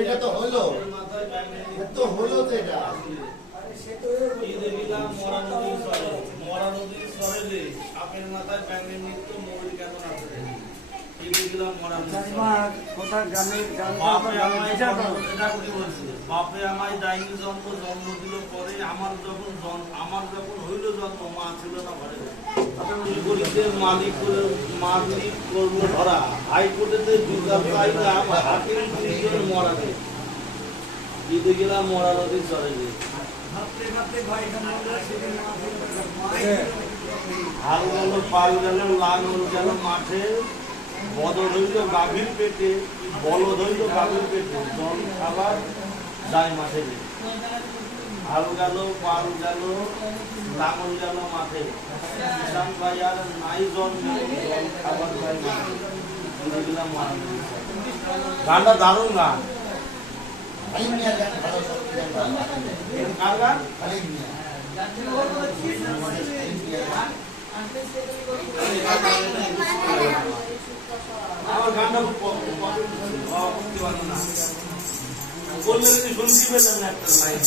এটা তো হলো, তো হলো তো এটা। মরা নদীর সরে সাপের মাথায় ব্যাঙের মৃত্যু ময়ূর কেন নাচে? বাপে আমায় ডাইনি জন্ম দিল পরে আমার যখন হইল জন্ম মা ছিল না ঘরে। মালিক করবো ধরা হাইকোর্টেতে বিচার চাইলাম হাকিম মরাতে ঈদে গেলাম মরা নদীর চরে হাল গেল পাল গেল লাঙল গেল মাঠে বদল হইল গাভীর পেটে বলদ হইল গাভীর পেটে জল খাবার যায় মাঠে হাল গেল পাল গেল লাঙল গেল মাঠে কিষান ভাই আর নাই জন্মে জল খাবার যায় মাঠে গেলাম মারা গানটা দারুণ গান। কার গান? আমার গানটা খুব পছন্দ না বললে যদি শুনতে পেলাম না একটা লাইন